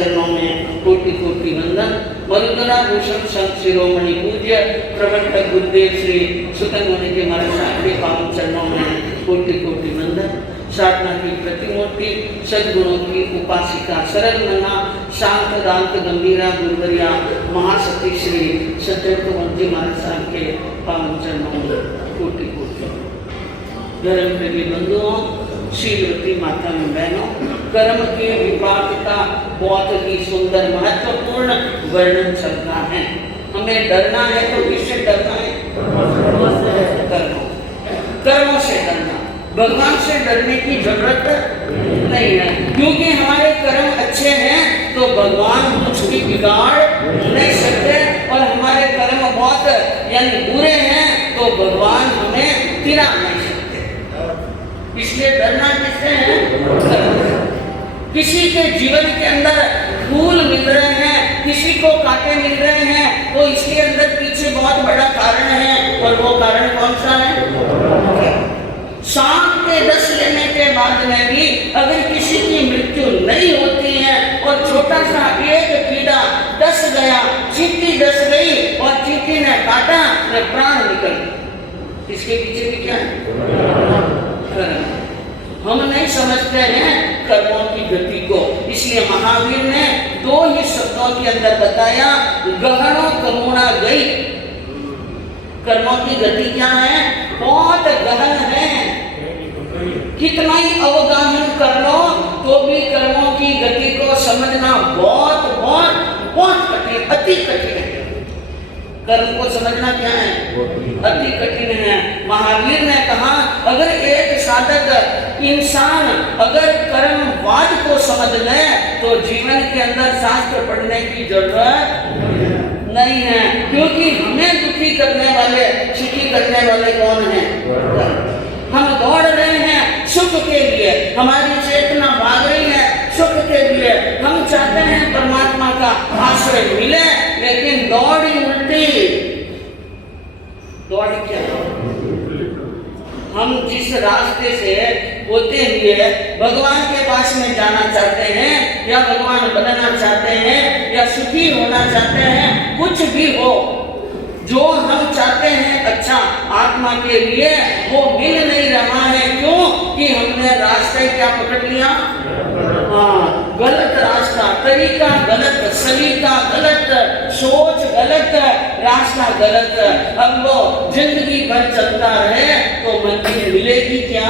चरणों में कोटि कोटि वंदन। मरुदना भूषण संत शिरोमणि पूज्य प्रवर्तक गुरुदेव श्री सुतन मुनि के महाराज साहब के पावन चरणों में कोटि कोटि वंदन। साधना की प्रतिमूर्ति सद्गुणों की उपासिका सरल मना शांत दांत गंभीरा गुरुवरिया महासती श्री सत्यवंत जी महाराज साहब के पावन चरणों में कोटि कोटि। धर्म प्रेमी बंधुओं, शीलवती माता में बहनों, कर्म के विपाक का बहुत ही सुंदर महत्वपूर्ण वर्णन चलता है। हमें डरना है तो किससे डरना है? कर्मों से डरना। भगवान से डरने की जरूरत नहीं है, क्योंकि हमारे कर्म अच्छे हैं तो भगवान कुछ भी बिगाड़ नहीं सकते, और हमारे कर्म बहुत यानी बुरे हैं तो भगवान हमें तिरा नहीं सकते। इसलिए डरना किससे है? किसी के जीवन के अंदर फूल मिल रहे हैं, किसी को कांटे मिल रहे हैं, तो इसके अंदर पीछे बहुत बड़ा कारण है, और वो कारण कौन सा है? शाम के 10 लेने के बाद में भी अगर किसी की मृत्यु नहीं होती है और छोटा सा एक कीड़ा डस गया, चींटी डस गई और चींटी ने काटा, तो प्राण निकल गए। इसके पीछे भी क्या है? हम नहीं समझते हैं कर्मों की गति को, इसलिए महावीर ने 2 ही शब्दों के अंदर बताया, गहनो करुणा गई। कर्मों की गति क्या है? बहुत गहन है। कितना ही अवगाहन कर लो तो भी कर्मों की गति को समझना बहुत बहुत बहुत कठिन, अति कठिन है। कर्म को समझना क्या है? अति कठिन है। महावीर ने कहा, अगर एक साधक इंसान अगर कर्मवाद को समझ ले तो जीवन के अंदर शास्त्र पढ़ने की जरूरत नहीं है, क्योंकि हमें दुखी करने वाले, सुखी करने वाले कौन है? हम दौड़ रहे हैं सुख के लिए, हमारी चेतना भाग रही है सुख के लिए। हम चाहते हैं परमात्मा का आश्रय मिले, लेकिन दौड़ ही उल्टी। दौड़ क्या? हम जिस रास्ते से होते हुए भगवान के पास में जाना चाहते हैं, या भगवान बनना चाहते हैं, या सुखी होना चाहते हैं, कुछ भी हो, जो हम चाहते हैं अच्छा आत्मा के लिए, वो मिल नहीं रहा है। क्यों? कि हमने रास्ते क्या पकड़ लिया? हाँ, गलत रास्ता, तरीका गलत, सलीका गलत, सोच गलत, रास्ता गलत। अब वो जिंदगी भर चलता रहे तो मंजिल मिलेगी क्या?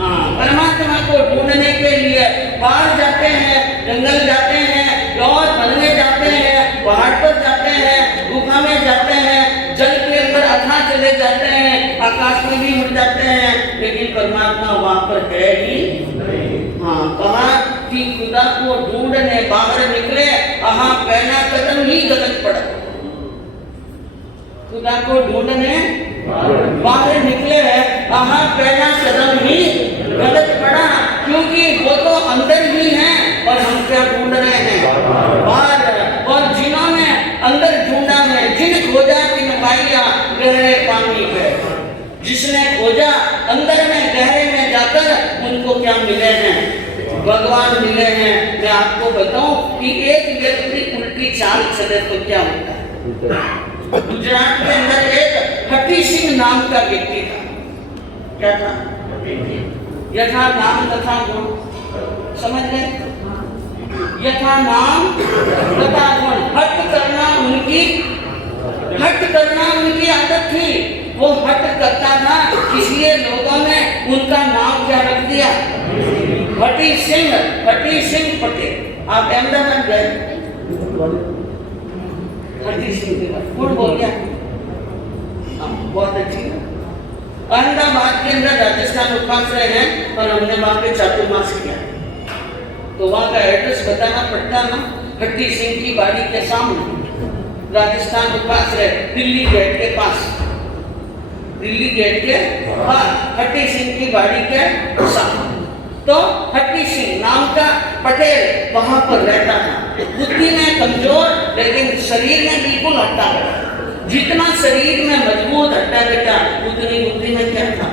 हाँ, परमात्मा को ढूंढने के लिए बाहर जाते हैं, जंगल जाते हैं, और वन में जाते हैं, पहाड़ पर जाते हैं, गुफा में जाते हैं, जल के अंदर अथाह चले जाते हैं, आकाश में भी उड़ जाते हैं, लेकिन परमात्मा वहां पर है ही नहीं। हाँ, कहा कि खुदा को ढूंढने बाहर निकले, वहां पहला कदम ही गलत पड़ा। खुदा को ढूंढने बाहर निकले हैं, वहां पहला कदम ही गलत पड़ा, क्योंकि वो तो अंदर ही है और हम क्या ढूंढ रहे हैं? बाहर। और जिन्होंने अंदर ढूंढा है, जिन खोजा तिन पाइया गहरे पानी पे, जिसने खोजा अंदर में गहरे में जाकर, उनको क्या मिले हैं? भगवान मिले हैं। मैं आपको बताऊं कि एक व्यक्ति उल्टी चाल चले तो क्या होता है? गुजरात के अंदर एक हठी सिंह नाम का व्यक्ति था। क्या था? यथा नाम तथा गुण, समझ गए? यथा नाम तथा गुण। हट करना उनकी आदत थी। वो हट करता था, इसलिए लोगों ने उनका नाम क्या रख दिया? हठी सिंह पटेल। आप अहमदाबाद गए? हठी सिंह के बाद कौन बोल गया? बहुत अच्छी। अहमदाबाद के अंदर राजस्थान उपाश्रय है, और हमने वहां पे चातुर्मास किया, तो वहां का एड्रेस बताना पड़ता ना। हट्टी सिंह की बाड़ी के सामने राजस्थान उपाश्रय, दिल्ली गेट के पास, दिल्ली गेट के पास हट्टी सिंह की बाड़ी के सामने। तो हट्टी सिंह नाम का पटेल वहां पर रहता था। बुद्धि में कमजोर, लेकिन शरीर में बिल्कुल हट्टा कट्टा। जितना शरीर में मजबूत हट्टा कट्टा, उतनी बुद्धि में क्या था?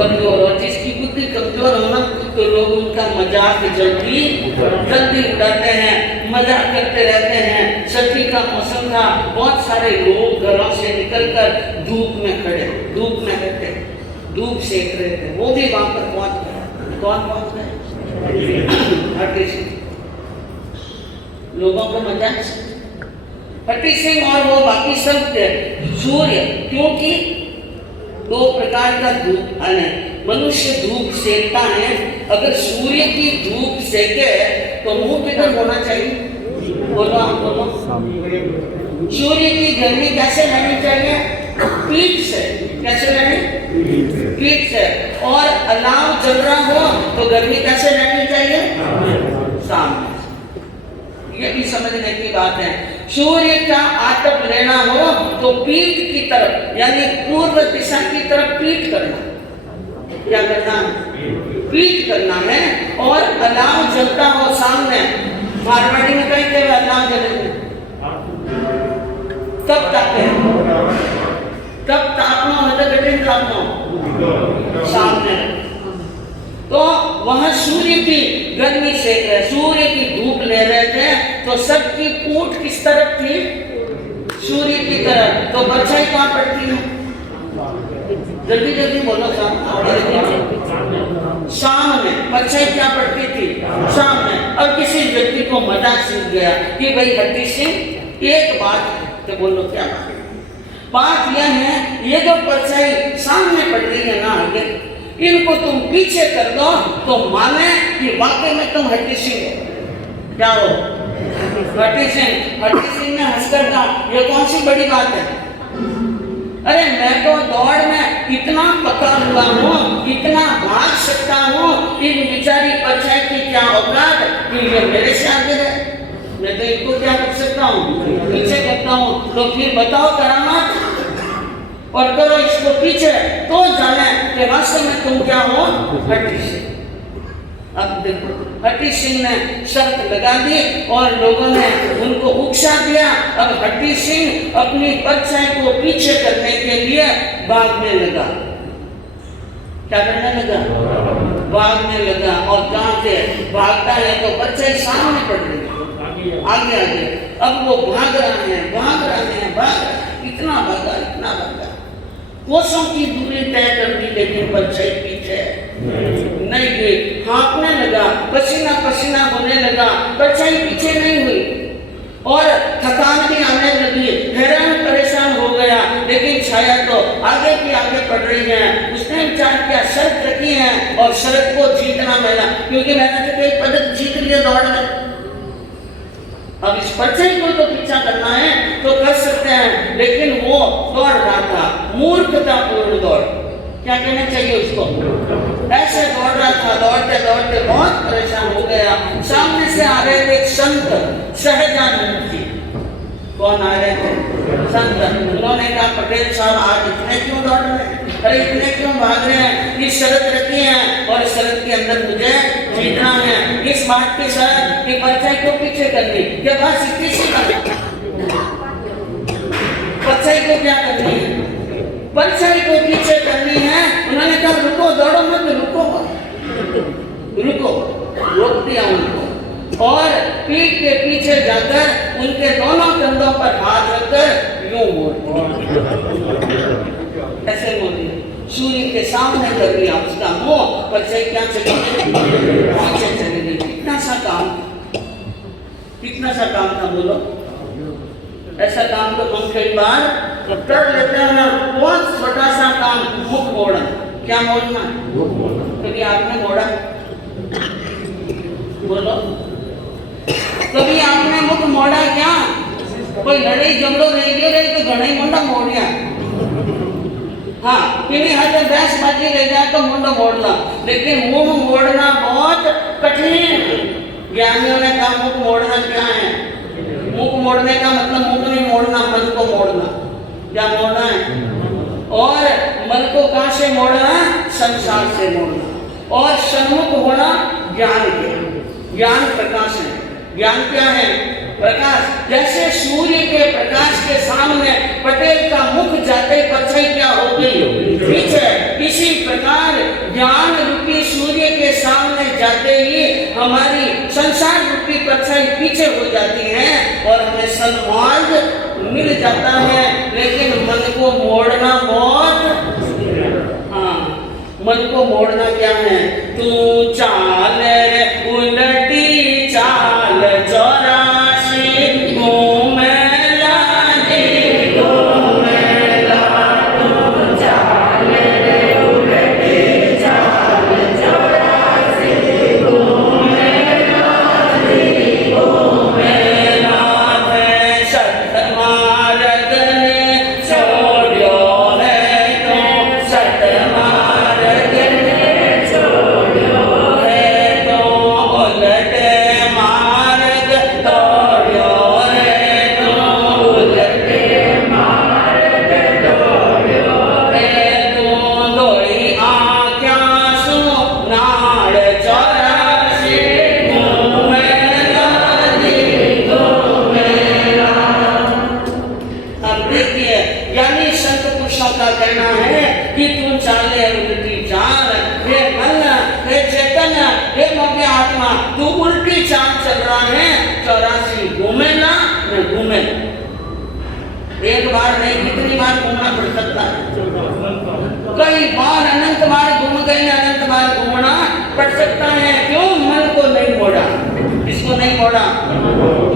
कमजोर। और जिसकी बुद्धि कमजोर हो ना, तो तो लोग उनका मजाक जल्दी उड़ाते हैं, मजाक करते रहते हैं। सर्दी का मौसम था, बहुत सारे लोग घरों से निकलकर धूप में बैठे धूप सेक रहे थे। वो भी वहां पर पहुंच गए। कौन पहुंच गए? हरटी सिंह। लोगों को मजाक हरटी सिंह और वो बाकी सब सूर्य, क्योंकि 2 प्रकार का धूप है। मनुष्य धूप सेकता है, अगर सूर्य की धूप सेके तो मुंह किधर होना चाहिए? बोलो आप बोलो। सूर्य की गर्मी कैसे रहनी चाहिए? पीठ से। कैसे रहनी? पीठ से। और अलाव जल रहा हो तो गर्मी कैसे रहनी चाहिए? सामने। ये भी समझने की बात है। सूर्य का आतप लेना हो तो पीठ की तरफ, यानी पूर्व दिशा की तरफ पीठ करना। क्या करना है? पीठ करना है। और अलाव जलता हो सामने। मारवाड़ी में कहीं के अलाव जलेंगे तब तापे, तब तापना होता है, कठिन तापना सामने। तो वहां सूर्य की गर्मी सेक रहे, सूर्य की धूप ले रहे थे, तो सबकी पूंछ किस तरफ थी? सूर्य की तरफ। तो परछाई कहाँ पड़ती है? जल्दी बोलो। सामने। परछाई क्या पड़ती थी? सामने। अब किसी व्यक्ति को मजाक सूझ गया कि भाई हरटी सिंह एक बात, तो बोलो क्या बात यह है, ये जो परछाई सामने पड़ रही है ना आगे, इनको तुम पीछे कर दो तो माने कि वाकई में तुम हरटी सिंह हो। क्या हो? हरटी सिंह ने हंसकर कहा, ये कौन सी बड़ी बात है? अरे मैं तो दौड़ में इतना पका हुआ हूँ, इतना भाग सकता हूँ, इन बेचारी परछाई की क्या औकात कि ये मेरे से आगे है। मैं तो इनको क्या कर सकता हूँ? पीछे करता हूँ। तो फिर बताओ करामात और करो इसको पीछे, तो जाने कि वास्तव में तुम क्या हो? हरटी सिंह। अब देखो, हरटी सिंह ने शर्त लगा दी और लोगों ने उनको उकसा दिया। अब हरटी सिंह अपनी परछाई को पीछे करने के लिए भागने लगा। क्या करने लगा? भागने लगा। और जहां से भागता है तो परछाई सामने पड़ रही है, आगे। अब वो भाग रहे हैं, इतना भागा, कोसों की दूरी तय कर दी, लेकिन परछाई पीछे नहीं गई। हाँकने लगा, पसीना होने लगा, परछाई पीछे नहीं हुई और थकान भी आने लगी, हैरान परेशान हो गया। लेकिन छाया तो आगे की आगे पड़ रही है। उसने विचार किया, शर्त रखी है और शर्त को जीतना मैंने, क्योंकि मैंने तो एक पदक जीत लिया दौड़ में। अब इस परछाई को तो पीछा करना है तो कर सकते हैं, लेकिन वो दौड़ रहा था मूर्खतापूर्ण दौड़। क्या कहना चाहिए उसको? ऐसे दौड़ रहा था, दौड़ते बहुत परेशान हो गया। सामने से आ रहे थे एक संत सहजानंद जी। कौन आ रहे थे? संत। उन्होंने कहा, पटेल साहब आज इतने क्यों दौड़ रहे हैं? अरे इतने क्यों भाग रहे हैं? ये शर्त रखी है और शर्त के अंदर मुझे जीतना है। इस बात की शर्त कि परछाई को पीछे करनी। क्या बात सीधी सी बात? परछाई को क्या करनी है? परछाई को पीछे करनी है। उन्होंने कहा रुको, दौड़ो मत, रुको। रोक दिया उनको और पीठ के पीछे जाकर उनके दोनों कंधों पर हाथ रखकर यूं मोड़, ऐसे मोड़ दिया। सूर्य के सामने कर दिया उसका मुंह। परछाई क्या चली गई। कितना सा काम था बोलो। ऐसा काम तो हम कई बार कर लेते हैं। बहुत छोटा सा काम, मुख मोड़ना। क्या मोड़ना? कभी आपने मोड़ा? बोलो, कभी आपने मुख मोड़ा क्या? कोई लड़ाई झगड़ो रह गया तो घणे मुंडा मोड़िया। हाँ, किन्हीं हद बहसबाजी रह जाए तो मुंडा मोड़ना, लेकिन मुंह मोड़ना बहुत कठिन है। ज्ञानियों ने कहा मुख मोड़ना क्या है? मुख मोड़ने का मतलब मुख नहीं मोड़ना, मन को मोड़ना। क्या मोड़ना है? और मन को कहां से मोड़ना? संसार से मोड़ना। और सन्मुख होना ज्ञान के। ज्ञान प्रकाश है। ज्ञान क्या है? प्रकाश। जैसे सूर्य के प्रकाश के सामने पटेल का मुख जाते परछाई क्या हो गई? पीछे। इसी प्रकार ज्ञान रूपी सूर्य के सामने परछाई पीछे हो जाती है और हमें सन्मार्ग मिल जाता है, लेकिन मन को मोड़ना बहुत, हाँ, मन को मोड़ना क्या है? तू चाल उलटी चाल चौरासी घूमेला जी घूमेला, तू चाल उलटी चाल चौरासी घूमेला जी घूमेला, सत मार्ग ने छोड़ो है तो सत मार्ग ने छोड़ो है तो उलट मार्ग दौड़ो है तो उलट मार्ग दौड़ो है तो दौड़ी आँख्याँ सुनाड़ चौरासी घूमेला जी घूमेला। अब देखिए, यानी संत पुरुषों का कहना है कि तू चाले उल्टी चाल, हे मन, हे चेतन, हे भव्य आत्मा, तू उल्टी चाल चल रहा है, 84 घूमेला न घूमेला। एक बार नहीं, कितनी बार घूमना पड़ सकता है? कई बार, अनंत बार घूम गए, अनंत बार घूमना पड़ सकता है। क्यों? मन को नहीं मोड़ा। किसको नहीं मोड़ा?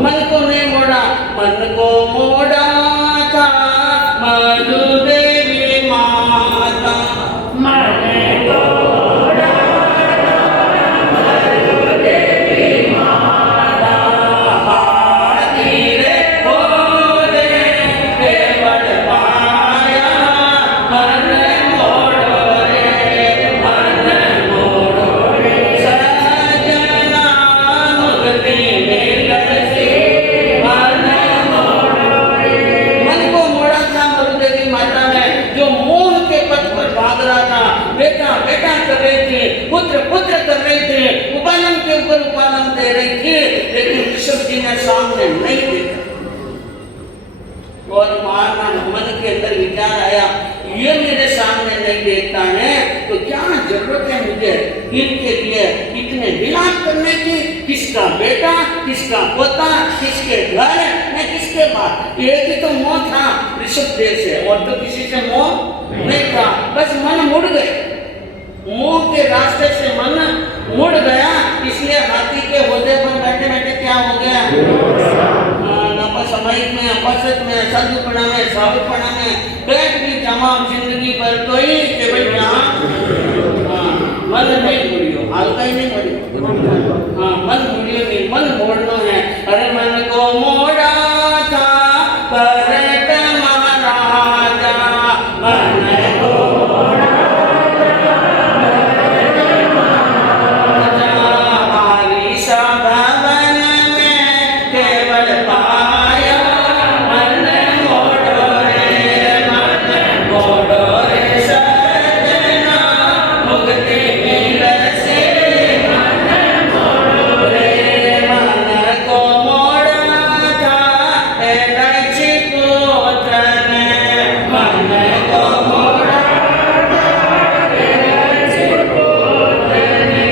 मन को नहीं मोड़ा। मन को मोड़ा था मधु देवी माता, मन को मोड़ा था मधु देवी माता, धीरे बोले केवल पाया, मन मोड़ो रे, मन मोड़ो रे, सजना मुक्ति मिलती, मन मोड़ो रे। मन को मोड़ा था मधु देवी माता ने, जो मोह के पथ पर भाग रहा था। बेटा बेटा कर रही थी, पुत्र पुत्र कर रही थी, उपानम के ऊपर उपानम दे रही थी, लेकिन ऋषभ जी ने सामने नहीं देखा। और मारना मन के अंदर विचार आया, ये मेरे सामने नहीं देखता है तो क्या जरूरत है मुझे इनके लिए इतने विलाप करने की? किसका बेटा, किसका पोता, किसके घर, मैं किसके बात? एक ही तो मोह था ऋषभ देव से, और तो किसी से मोह नहीं था। बस मन मुड़ गए, मोह के रास्ते से मन मुड़ गया, इसलिए हाथी के होदे पर बैठे बैठे क्या हो गया? सामयिक में, अपसत में, सदुपना में, सावुपना में बैठ भी तमाम जिंदगी पर कोई के भाई यहाँ मन नहीं मुड़ियो, हल्का ही नहीं मुड़ियो, हाँ मन मुड़ियो नहीं, मन मोड़ना है। अरे मन को मोड़ा था भरत महाराजा, मन को मोड़ा आलिशा भवन में केवल पाया, मन मोड़ो रे, मन मोड़ो रे, सजना मुक्ति मिलती, मन मोड़ो रे। मन को मोड़ा था एलची पुत्र ने, मन को मोड़ा था एलची पुत्र ने,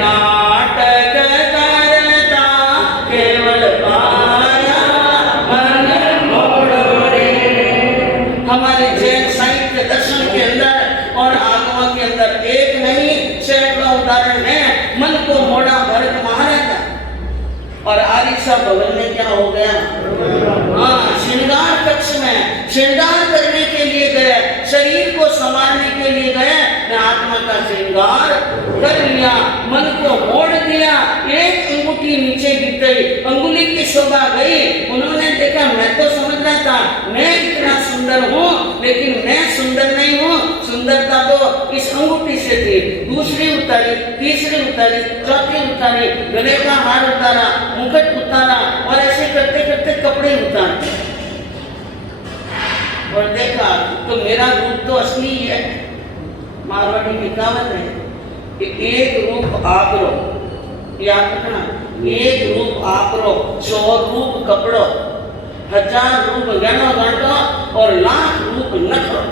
नाटक करता केवल पाया, मन मोड़ो रे। हमारे जैन साहित्य दर्शन के अंदर और आगमों के अंदर एक नहीं सैकड़ों उदाहरण है। मन को मोड़ा भरत महाराजा, और आलिशा भवन में क्या हो गया? हाँ, श्रृंगार कक्ष में श्रृंगार करने के लिए गए, शरीर को संवारने के लिए गए, ने आत्मा का श्रृंगार कर लिया, मन को मोड़ दिया। एक अंगूठी नीचे गिर गई, अंगुली की शोभा गई। उन्होंने देखा, मैं तो समझ रहा था मैं इतना सुंदर हूँ, लेकिन मैं सुंदर नहीं हूँ, सुंदरता तो इस अंगूठी से थी। दूसरी उतारी, तीसरी उतारी, चौथी उतारी, गले का हार उतारा, मुकुट उतारा, और ऐसे करते करते कपड़े उतारे, और देखा तो मेरा रूप तो असली ही है। मारवाड़ी की कहावत है कि एक रूप आकरो, याद रखना, एक रूप आकरो, 100 रूप कपड़ो, 1000 रूप गहनो गांठो, और लाख रूप नखरो।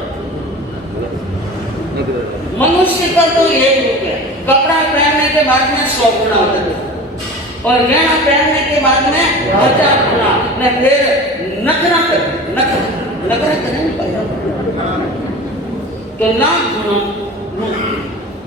मनुष्य का तो एक रूप है, कपड़ा पहनने के बाद में 100 गुना होता है। और गहना पहनने के बाद में बच्चा अपना मैं फिर नखरा करें तो ना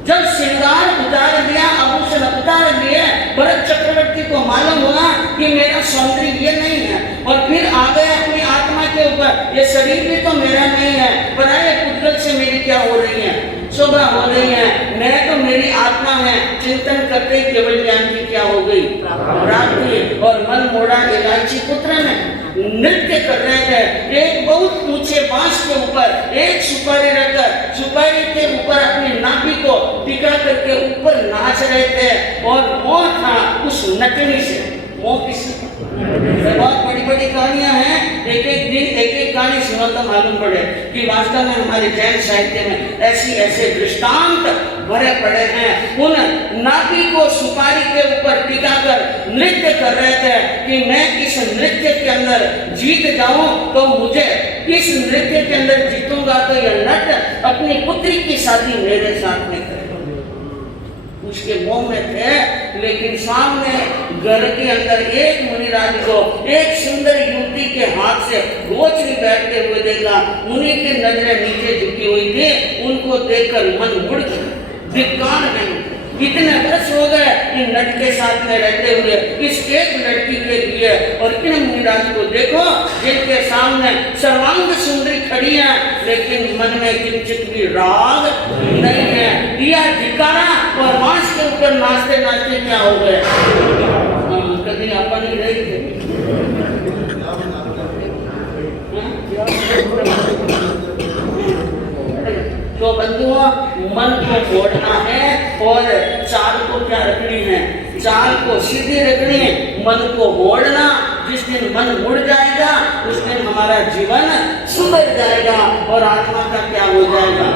जब श्रृंगार उतार दिया, आभूषण उतार दिए, भरत चक्रवर्ती को मालूम हुआ कि मेरा सौंदर्य ये नहीं है, और फिर आ गए अपनी आत्मा के ऊपर, ये शरीर भी तो मेरा नहीं है, पराये पुद्गल से मेरी क्या हो रही है, शोभा हो रही है, मैं तो मेरी आत्मा है। चिंतन करते केवल ज्ञान की क्या हो गई प्राप्ति, और मन मोड़ा इलायची पुत्र ने नृत्य कर रहे थे। एक बहुत ऊंचे बांस के ऊपर एक सुपारी रखकर सुपारी के ऊपर अपनी नाभि को टिका करके ऊपर नाच रहे थे, और मोह था उस नटनी से। मोह किसी बहुत बड़ी बड़ी कहानियां हैं, एक एक दिन एक एक कहानी सुनो तो मालूम पड़े कि वास्तव में हमारे जैन साहित्य में ऐसे दृष्टांत भरे पड़े हैं। उन नाभि को सुपारी के ऊपर टिकाकर नृत्य कर रहे थे कि मैं इस नृत्य के अंदर जीत जाऊं, तो मुझे इस नृत्य के अंदर जीतूंगा तो यह नट अपनी पुत्री की शादी मेरे साथ में करे। उसके मोह में थे, लेकिन सामने घर के अंदर एक मुनिराज को एक सुंदर युवती के हाथ से गोचरी बैठते हुए देखा। मुनि की नजरें नीचे झुकी हुई थी, उनको देखकर मन मुड़ गया, धिक्कार है। कितने वर्ष हो गए इन नट के साथ में रहते हुए, इस एक लड़की के लिए, और इन मुनिराज को देखो जिनके सामने सर्वांग सुंदरी खड़ी है, लेकिन मन में किंचित भी राग नहीं है। दिया धिकारा और मांस के ऊपर नाचते नाचते क्या हो गए, कभी अपन ही रही थे। तो बंधुओं, मन को मोड़ना है और चाल को क्या रखनी है, चाल को सीधी रखनी है, मन को मोड़ना। जिस दिन मन मुड़ जाएगा उस दिन हमारा जीवन सुधर जाएगा और आत्मा का क्या हो जाएगा।